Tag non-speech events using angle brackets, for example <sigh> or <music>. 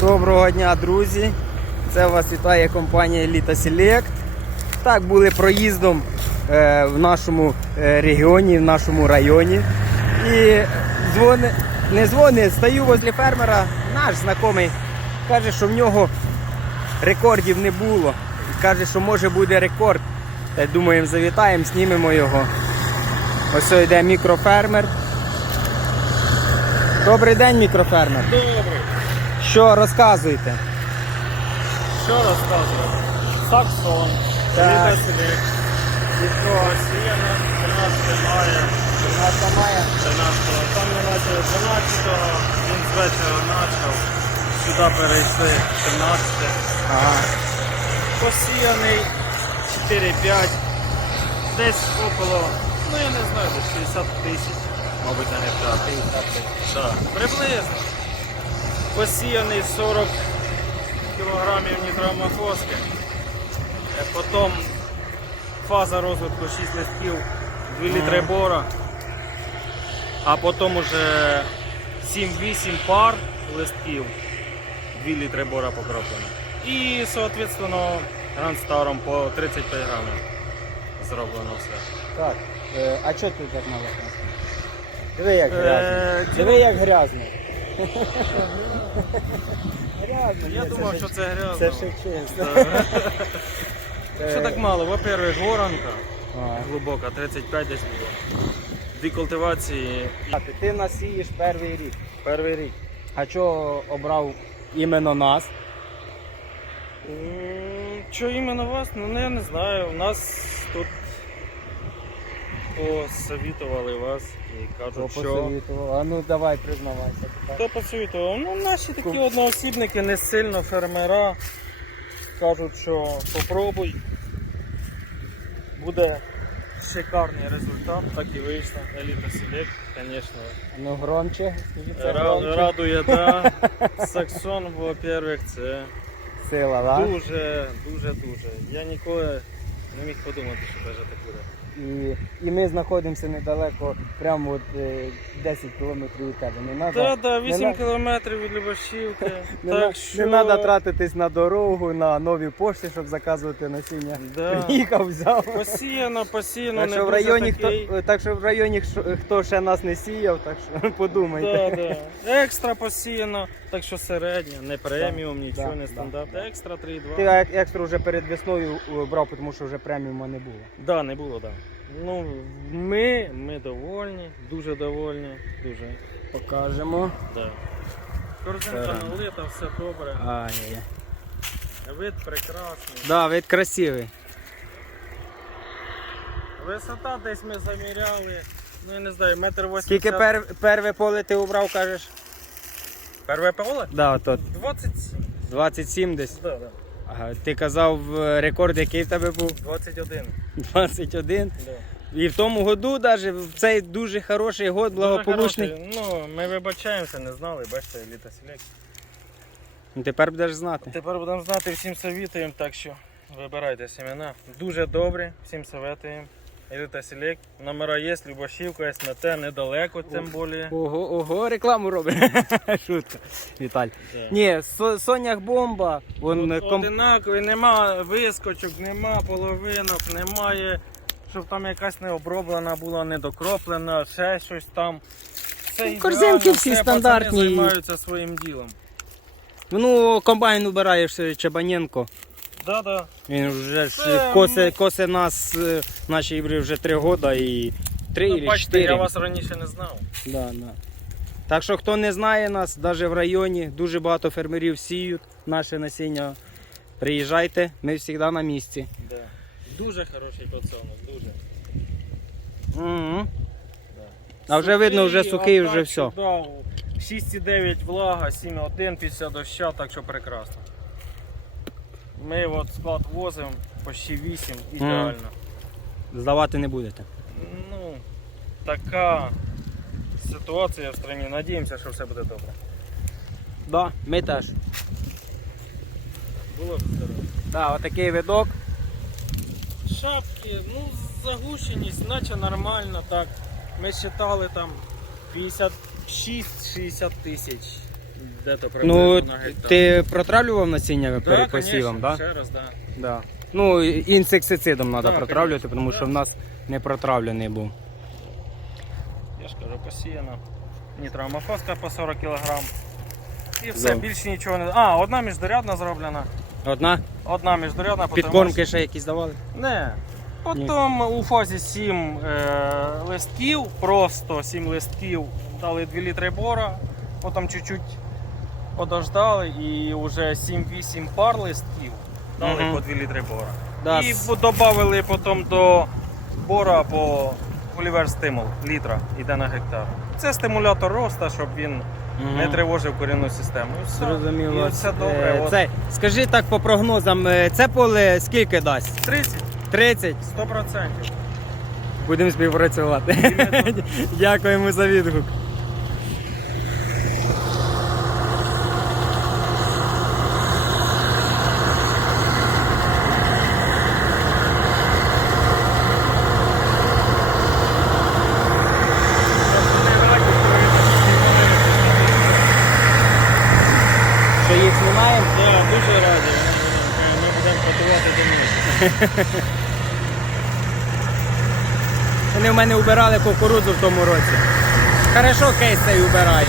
Доброго дня, друзі! Це вас вітає компанія Elita Select. Так, були проїздом е, в нашому е, регіоні, в нашому районі. І дзвони, не дзвони, стою возле фермера, наш знайомий. Каже, що в нього рекордів не було. Каже, що може буде рекорд. Та думаємо, завітаємо, знімемо його. Ось йде мікрофермер. Добрий день, мікрофермер. Добре. Що розказуєте? Що розказувати? Саксон, Так. Літослік, Сіяна, 13 мая, 13 мая. 13 Там ми почали 12-го, він з вечора почав. Сюди перейшли 13 Ага. Посіяний 4-5, десь около, ну я не знаю, десь 60 тисяч, мабуть, на гектар. Так, приблизно. Посіяний 40 кілограмів нітромофоски. Е, Потім фаза розвитку 6 листків, 2 літри бора. А потім уже 7-8 пар листків, 2 літри бора покроплено. І, соответственно, грандстаром по 35 грамів зроблено все. Так. Е, а чого ти так мало? Диви як Е, грязно. Диви як грязно. Грязно. Я думав, що це грязно. Це ще чисто. Що так мало? Во-первых, горанка глибока, 35 десь було. Дві культивації. А, ти- Ти нас сієш перший рік. Перший рік. А чого обрав іменно нас? М, Що іменно вас? Ну я не знаю. У нас тут посовітували вас і Хто що. посовітував? А ну давай признавайся. тепер. Хто посовітував? Ну, наші такі одноосібники, не сильно фермера. Кажуть, що попробуй. Буде шикарний результат, так і вийшло. Еліта Селект, звісно. Ну громче. скажи це Ра- громче. Радує, да. <laughs> Саксон, во-первых, це Сила, так? дуже, дуже, дуже. Я ніколи не подумати, що навіть так буде. І, і ми знаходимося недалеко, прямо от е, 10 кілометрів від тебе. Не надо, Так, да, 8 не на- кілометрів від Любашівки. <laughs> не, так що... не треба тратитись на дорогу, на нові пошти, щоб заказувати насіння. Да. Приїхав, взяв. Посіяно, посіяно, Так не що, в дуже районі, такий. хто, так що в районі хто- хто ще нас не сіяв, так що <laughs> подумайте. Да, да. Екстра посіяно, так що середня, не преміум, нічого, да, не да, стандарт. да. Екстра Ти 3,2. як- екстра вже перед весною е, брав, тому що вже преміума не було. Да, не було, так. Да. Ну, ми, ми довольні, дуже довольні, дуже. Покажемо. Да. Корзинка Це налита, все добре. Ай-яй. Вид прекрасний. Да, вид красивий. Висота десь ми заміряли. Ну я не знаю, метр 80. Скільки пер, перве поле ти обрав, кажеш? Перве поле? Да, от 27. 27 десь. Да, да. Ага, ти казав е, рекорд, який в тебе був? 21. 21. Да. І в тому году, навіть в цей дуже хороший год, благополучний. Дуже хороший. Ну, ми вибачаємося, не знали, бачите, літа селект. Ну, тепер будеш знати. Тепер будемо знати, всім совітуємо, так що вибирайте семена. Дуже добре, всім советуємо. Еліта селект. Номера є, Любашівка, СМТ, недалеко, тим більше. Ого, ого, рекламу робить. <laughs> Шутка. Віталь. Да. Ні, со, Сонях бомба. Вон, От комп... Одинакові, нема вискочок, нема половинок, немає, щоб там якась не оброблена була, недокроплена, ще щось там. Все Ну, ідеально, корзинки всі все, стандартні. пацани займаються своїм ділом. Ну, комбайн убираєш е, Чебаненко. Да, да. Він вже ж Це, косе, косе нас, е, наші ігри вже 3 роки і 3 Ну, чи бачите, 4. я вас раніше не знав. Да, да. Так що хто не знає нас, навіть в районі, дуже багато фермерів сіють наше насіння. Приїжджайте, ми завжди на місці. Да. Дуже хороший пацанок, дуже. Угу. Да. А вже видно, вже сухий, вже все. 6,9 влага, 7,1 після доща, так що прекрасно. Ми от склад возимо почти 8, ідеально. Здавати не будете. Ну, така ситуація в країні. Надіємося, що все буде добре. Да, ми теж. Було б здорово. Да, отакий видок. Шапки, ну, загущеність, наче нормально так. Ми считали там 56-60 тисяч. Де то приблизно Ну, на гектар. ти протравлював насіння перед посівом, конечно, так? Ще раз, да. Да. Ну, інсектицидом треба Да, протравлювати, тому що в нас не протравлений був. Я ж кажу, посіяно. Нітроамофоска по 40 кг. І все, Да. більше нічого не. А, одна міждорядна зроблена. Одна? Одна міждорядна, потім Підкормки ще якісь давали? Не. Потім у фазі 7 е, листків, просто 7 листків, дали 2 літри бора, потім чуть-чуть подождали і вже 7-8 пар листків дали Мгм. по 2 літри бора. Да, І с- додали потім до бора по Олівер стимул літра йде на гектар. Це стимулятор росту, щоб він Мгм. не тривожив корінну систему. І все. Зрозуміло. І все добре. Е, От Це, скажи так по прогнозам, е, це поле скільки дасть? 30, 30? 100%. Будемо співпрацювати. <laughs> Дякуємо за відгук. Що їх знімаємо? Да, дуже раді. Ми будемо готувати до них. Вони в мене убирали кукурудзу в тому році. Хорошо кейс цей убирає.